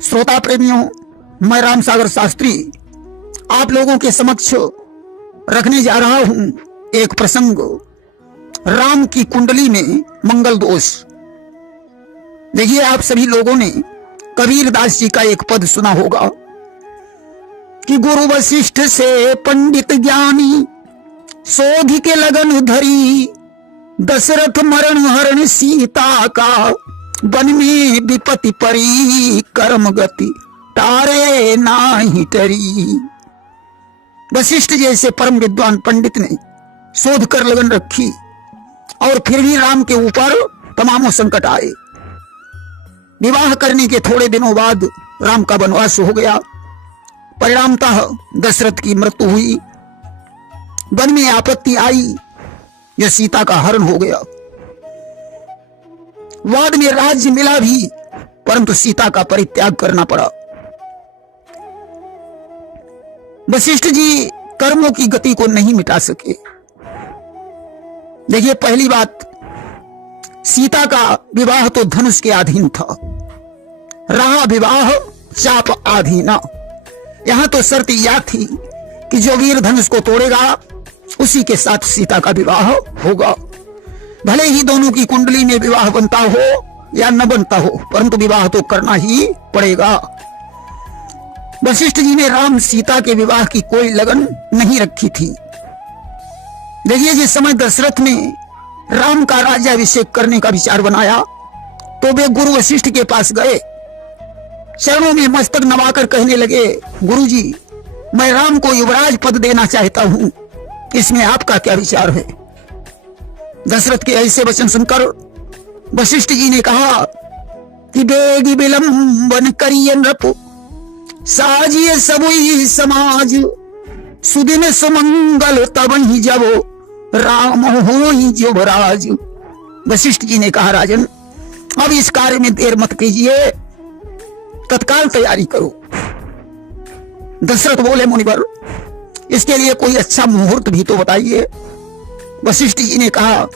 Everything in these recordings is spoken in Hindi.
श्रोता प्रेमियों, मैं राम सागर शास्त्री आप लोगों के समक्ष रखने जा रहा हूं एक प्रसंग, राम की कुंडली में मंगल दोष। देखिए, आप सभी लोगों ने कबीरदास जी का एक पद सुना होगा कि गुरु वशिष्ठ से पंडित ज्ञानी सोधि के लगन धरी, दशरथ मरण हरण सीता का, वन में विपत्ति परी, कर्म गति तारे नाही टरी। वशिष्ठ जैसे परम विद्वान पंडित ने शोध कर लगन रखी और फिर भी राम के ऊपर तमामों संकट आए। विवाह करने के थोड़े दिनों बाद राम का वनवास हो गया। परिणामतः दशरथ की मृत्यु हुई, वन में आपत्ति आई, यह सीता का हरण हो गया। बाद में राज्य मिला भी, परंतु सीता का परित्याग करना पड़ा। वशिष्ठ जी कर्मों की गति को नहीं मिटा सके। देखिए, पहली बात, सीता का विवाह तो धनुष के अधीन था, रहा विवाह चाप आधीना। यहां तो शर्त यह थी कि जो वीर धनुष को तोड़ेगा उसी के साथ सीता का विवाह होगा। भले ही दोनों की कुंडली में विवाह बनता हो या न बनता हो, परंतु विवाह तो करना ही पड़ेगा। वशिष्ठ जी ने राम सीता के विवाह की कोई लगन नहीं रखी थी। देखिए, जिस समय दशरथ ने राम का राज्याभिषेक करने का विचार बनाया तो वे गुरु वशिष्ठ के पास गए, चरणों में मस्तक नवाकर कहने लगे, गुरुजी, मैं राम को युवराज पद देना चाहता हूं, इसमें आपका क्या विचार है? दशरथ के ऐसे वचन सुनकर वशिष्ठ जी ने कहा कि बेगी विलंबन करिए नृप, साजिए सबुई समाज, सुदिन सुमंगल तब ही जब राम हो ही युवराज। वशिष्ठ जी ने कहा, राजन, अब इस कार्य में देर मत कीजिए, तत्काल तैयारी करो। दशरथ बोले, मुनिवर, इसके लिए कोई अच्छा मुहूर्त भी तो बताइए। वशिष्ठ जी ने कहा,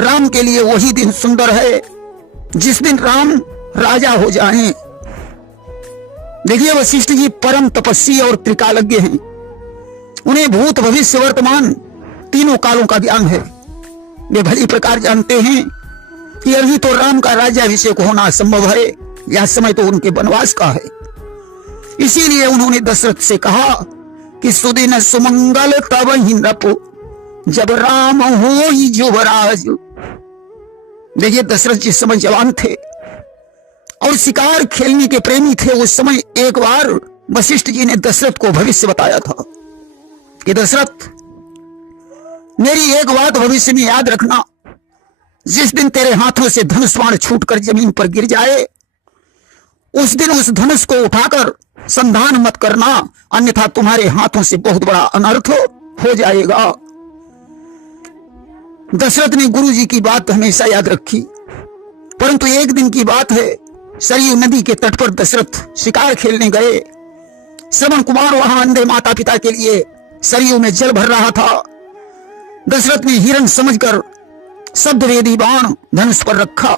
राम के लिए वही दिन सुंदर है जिस दिन राम राजा हो जाएं। देखिए, वशिष्ठ जी परम तपस्वी और त्रिकालज्ञ हैं। उन्हें भूत भविष्य वर्तमान तीनों कालों का ज्ञान है। वे भली प्रकार जानते हैं कि अभी तो राम का राज्याभिषेक होना असंभव है, यह समय तो उनके वनवास का है। इसीलिए उन्होंने दशरथ से कहा कि सुदिन सुमंगल तब ही नृप, जब राम हो ही युवराज। देखिए, दशरथ जिस समय जवान थे और शिकार खेलने के प्रेमी थे, उस समय एक बार वशिष्ठ जी ने दशरथ को भविष्य बताया था कि दशरथ, मेरी एक बात भविष्य में याद रखना, जिस दिन तेरे हाथों से धनुष बाण छूटकर जमीन पर गिर जाए, उस दिन उस धनुष को उठाकर संधान मत करना, अन्यथा तुम्हारे हाथों से बहुत बड़ा अनर्थ हो जाएगा। दशरथ ने गुरु जी की बात हमेशा याद रखी, परंतु एक दिन की बात है, सरयू नदी के तट पर दशरथ शिकार खेलने गए। श्रवण कुमार वहां अंधे माता पिता के लिए सरयू में जल भर रहा था। दशरथ ने हिरण समझकर शब्दवेदी बाण धनुष पर रखा,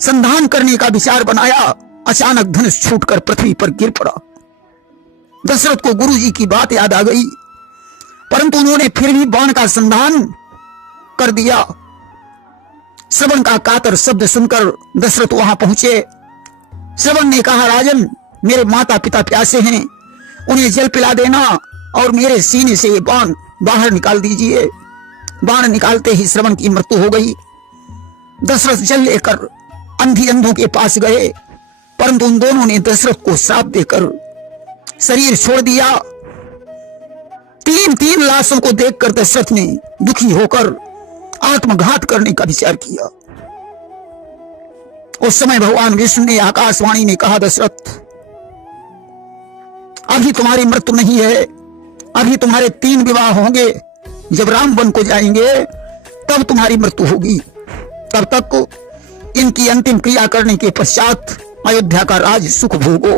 संधान करने का विचार बनाया। अचानक धनुष छूटकर पृथ्वी पर गिर पड़ा। दशरथ को गुरु जी की बात याद आ गई, परंतु उन्होंने फिर भी बाण का संधान कर दिया। श्रवण का कातर शब्द सुनकर दशरथ वहां पहुंचे। श्रवण ने कहा, राजन, मेरे माता पिता प्यासे हैं, उन्हें जल पिला देना और मेरे सीने से ये बाण बाहर निकाल दीजिए। बाण निकालते ही श्रवण की मृत्यु हो गई। दशरथ जल लेकर अंधी अंधों के पास गए, परंतु उन दोनों ने दशरथ को श्राप देकर शरीर छोड़ दिया। तीन तीन लाशों को देखकर दशरथ ने दुखी होकर आत्मघात करने का विचार किया। उस समय भगवान विष्णु ने आकाशवाणी में कहा, दशरथ, अभी तुम्हारी मृत्यु नहीं है, अभी तुम्हारे 3 विवाह होंगे। जब राम वन को जाएंगे तब तुम्हारी मृत्यु होगी। तब तक इनकी अंतिम क्रिया करने के पश्चात अयोध्या का राज सुख भोगो।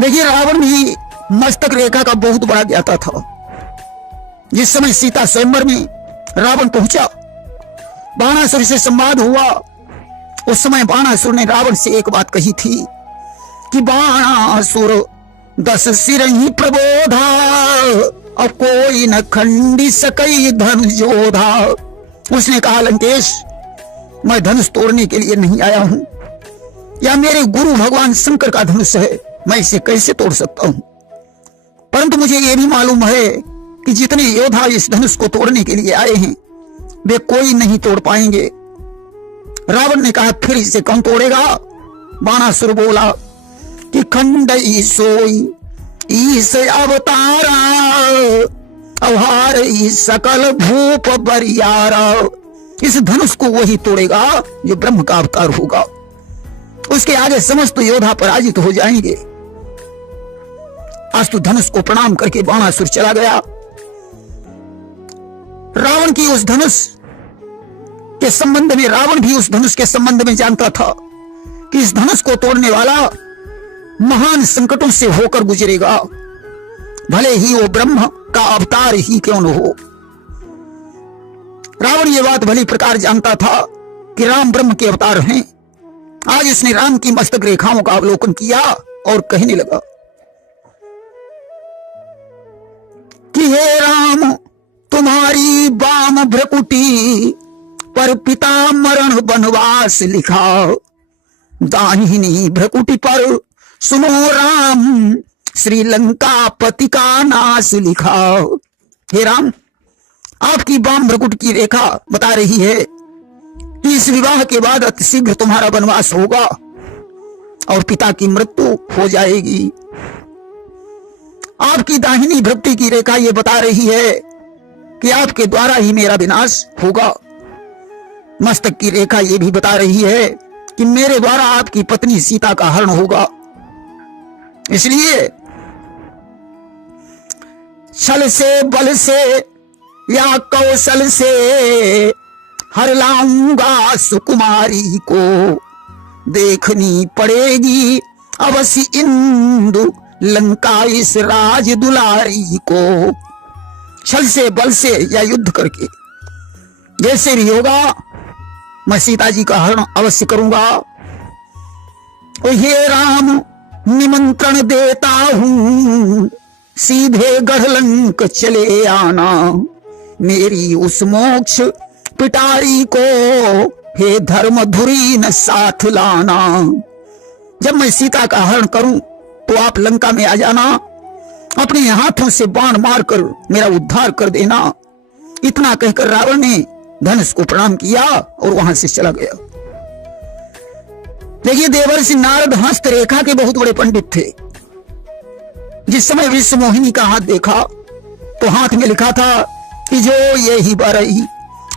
देखिए, रावण भी मस्तक रेखा का बहुत बड़ा ज्ञाता था। जिस समय सीता स्वयंवर में रावण पहुंचा, बाणासुर से संवाद हुआ उस समय बाणासुर ने रावण से एक बात कही थी कि बाणासुर 10 सिर ही प्रबोधा, अब कोई न खंडी सकई धनुष जोधा। उसने कहा लंकेश, मैं धनुष तोड़ने के लिए नहीं आया हूं, या मेरे गुरु भगवान शंकर का धनुष है, मैं इसे कैसे तोड़ सकता हूं। परंतु मुझे यह भी मालूम है कि जितने योद्धा इस धनुष को तोड़ने के लिए आए हैं वे कोई नहीं तोड़ पाएंगे। रावण ने कहा, फिर इसे कौन तोड़ेगा? बाणासुर बोला कि खंडई सोई ईस अवतारा, अवहार सकल भूप बरियारा। इस धनुष को वही तोड़ेगा जो ब्रह्म का अवतार होगा। उसके आगे समस्त योद्धा पराजित हो जाएंगे। आज तो धनुष को प्रणाम करके बाणासुर चला गया। रावण की उस धनुष के संबंध में, रावण भी उस धनुष के संबंध में जानता था कि इस धनुष को तोड़ने वाला महान संकटों से होकर गुजरेगा, भले ही वो ब्रह्म का अवतार ही क्यों न हो। रावण ये बात भली प्रकार जानता था कि राम ब्रह्म के अवतार हैं। आज उसने राम की मस्तक रेखाओं का अवलोकन किया और कहने लगा कि हे राम, तुम्हारी बाम भ्रकुटी पर पिता मरण वनवास लिखा, दाहिनी भ्रकुटी पर सुनो राम श्रीलंका पति का नाश लिखा। हे राम, आपकी बाम भ्रकुटी की रेखा बता रही है कि इस विवाह के बाद अति शीघ्र तुम्हारा वनवास होगा और पिता की मृत्यु हो जाएगी। आपकी दाहिनी भ्रकुटी की रेखा यह बता रही है कि आपके द्वारा ही मेरा विनाश होगा। मस्तक की रेखा यह भी बता रही है कि मेरे द्वारा आपकी पत्नी सीता का हरण होगा। इसलिए छल से, बल से या कौशल से हर लाऊंगा सुकुमारी को, देखनी पड़ेगी अवश्य इंदु लंका इस राज दुलारी को। छल से, बल से या युद्ध करके जैसे भी होगा मैं सीता जी का हरण अवश्य करूंगा। ओ हे राम, निमंत्रण देता हूं, सीधे गढ़लंक चले आना, मेरी उस मोक्ष पिटारी को हे धर्मधुरी न साथ लाना। जब मैं सीता का हरण करूं तो आप लंका में आ जाना, अपने हाथों से बाण मारकर मेरा उद्धार कर देना। इतना कहकर रावण ने धनुष को प्रणाम किया और वहां से चला गया। देखिए, देवर्षि नारद हस्तरेखा के बहुत बड़े पंडित थे। जिस समय विश्व मोहिनी का हाथ देखा तो हाथ में लिखा था कि जो यही बरई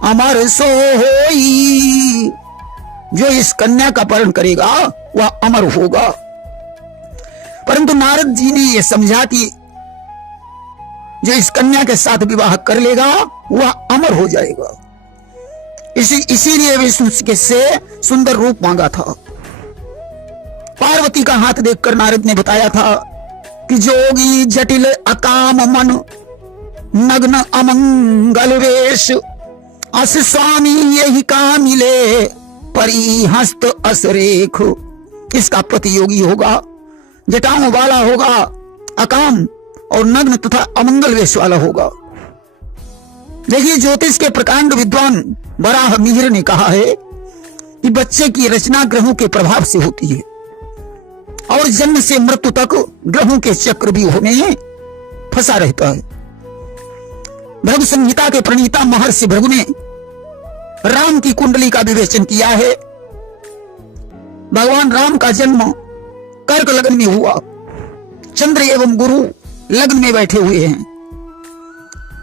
अमर सो होई, जो इस कन्या का वरण करेगा वह अमर होगा। परंतु नारद जी ने यह समझा कि जो इस कन्या के साथ विवाह कर लेगा वह अमर हो जाएगा। इसीलिए विष्णु से सुंदर रूप मांगा था। पार्वती का हाथ देखकर नारद ने बताया था कि जोगी जटिल अकाम मन, नग्न अमंगल वेश, अस स्वामी यही का मिले, परी हस्त असरेख। इसका पति योगी होगा, जटाओं वाला होगा, अकाम और नग्न तथा अमंगल वेश वाला होगा। देखिए, ज्योतिष के प्रकांड विद्वान वराह मिहिर ने कहा है कि बच्चे की रचना ग्रहों के प्रभाव से होती है और जन्म से मृत्यु तक ग्रहों के चक्रव्यूह में फंसा रहता है। भृगु संहिता के प्रणीता महर्षि भृगु ने राम की कुंडली का विवेचन किया है। भगवान राम का जन्म कर्क लग्न में हुआ। चंद्र एवं गुरु लग्न में बैठे हुए हैं।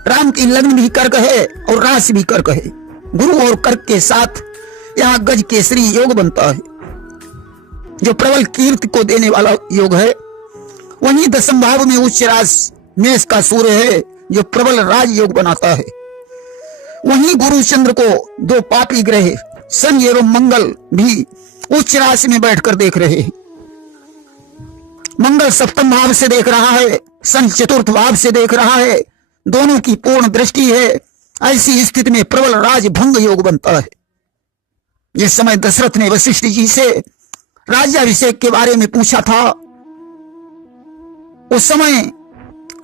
राम की लग्न भी कर्क है और राशि भी कर्क है। गुरु और कर्क के साथ यहां गज केसरी योग बनता है, जो प्रबल कीर्ति को देने वाला योग है। वहीं दशम भाव में उच्च राशि मेष का सूर्य है, जो प्रबल राज योग बनाता है। वहीं गुरु चंद्र को दो पापी ग्रह शनि एवं मंगल भी उच्च राशि में बैठकर देख रहे हैं। मंगल सप्तम भाव से देख रहा है, शनि चतुर्थ भाव से देख रहा है। दोनों की पूर्ण दृष्टि है। ऐसी स्थिति में प्रबल राज भंग योग बनता है। इस समय दशरथ ने वशिष्ठ जी से राज्याभिषेक के बारे में पूछा था। उस समय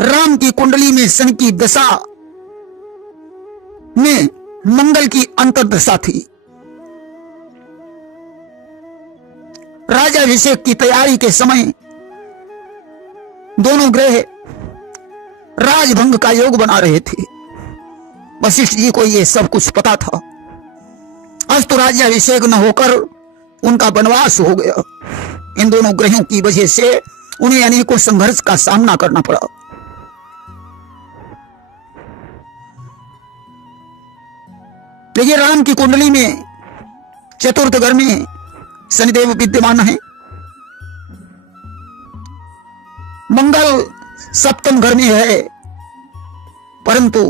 राम की कुंडली में सन की दशा में मंगल की अंतर्दशा थी। राज्याभिषेक की तैयारी के समय दोनों ग्रह राजभंग का योग बना रहे थे। वशिष्ठ जी को यह सब कुछ पता था। अस्तु राज्याभिषेक न होकर उनका वनवास हो गया। इन दोनों ग्रहों की वजह से उन्हें अनेकों संघर्ष का सामना करना पड़ा। देखिए, राम की कुंडली में चतुर्थ घर में शनिदेव विद्यमान है, मंगल सप्तम घर में है, परंतु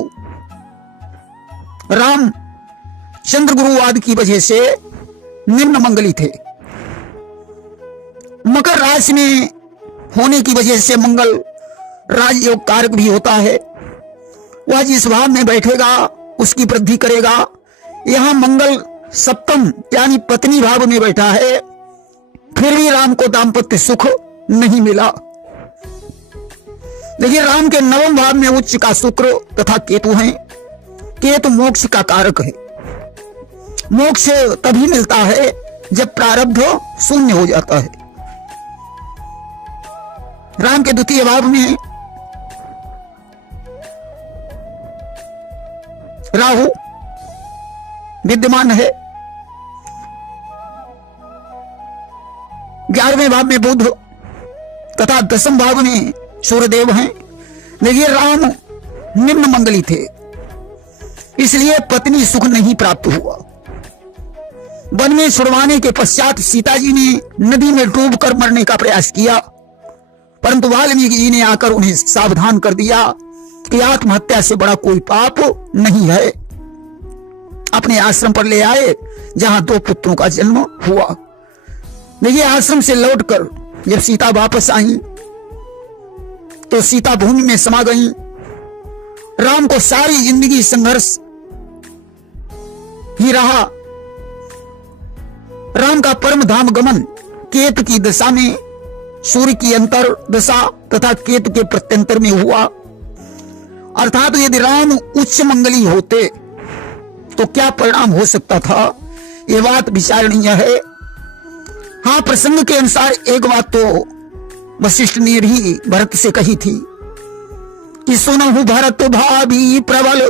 राम चंद्र गुरुवाद की वजह से निम्न मंगली थे। मकर राशि में होने की वजह से मंगल राजयोग कारक भी होता है। वह जिस भाव में बैठेगा उसकी वृद्धि करेगा। यहां मंगल सप्तम यानी पत्नी भाव में बैठा है, फिर भी राम को दाम्पत्य सुख नहीं मिला। देखिए, राम के नवम भाव में उच्च का शुक्र तथा केतु हैं। केतु मोक्ष का कारक है। मोक्ष तभी मिलता है जब प्रारब्ध शून्य हो जाता है। राम के द्वितीय भाव में राहु विद्यमान है। 11वें भाव में बुध तथा 10वें भाव में सूर्यदेव हैं। देखिए, राम निम्न मंगली थे, इसलिए पत्नी सुख नहीं प्राप्त हुआ। वन में छुड़वाने के पश्चात सीता जी ने नदी में डूबकर मरने का प्रयास किया, परंतु वाल्मीकि जी ने आकर उन्हें सावधान कर दिया कि आत्महत्या से बड़ा कोई पाप नहीं है। अपने आश्रम पर ले आए जहां 2 पुत्रों का जन्म हुआ। देखिए, आश्रम से लौटकर जब सीता वापस आई तो सीता भूमि में समा गई। राम को सारी जिंदगी संघर्ष ही रहा। राम का परम धाम गमन केतु की दशा में, सूर्य की अंतर दशा तथा केतु के प्रत्यंतर में हुआ। अर्थात यदि राम उच्च मंगली होते तो क्या परिणाम हो सकता था, यह बात विचारणीय है। हां, प्रसंग के अनुसार एक बात तो वशिष्ठ ने भी भरत से कही थी कि सुनहु भरत भाभी प्रबल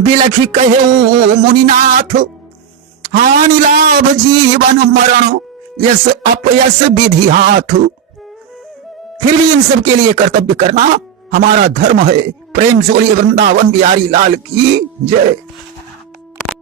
बिलखि कहे मुनिनाथ, हानि लाभ जीवन मरण यस अपयस विधि हाथ। फिर भी इन सब के लिए कर्तव्य करना हमारा धर्म है। प्रेम से बोलिए वृंदावन बिहारी लाल की जय।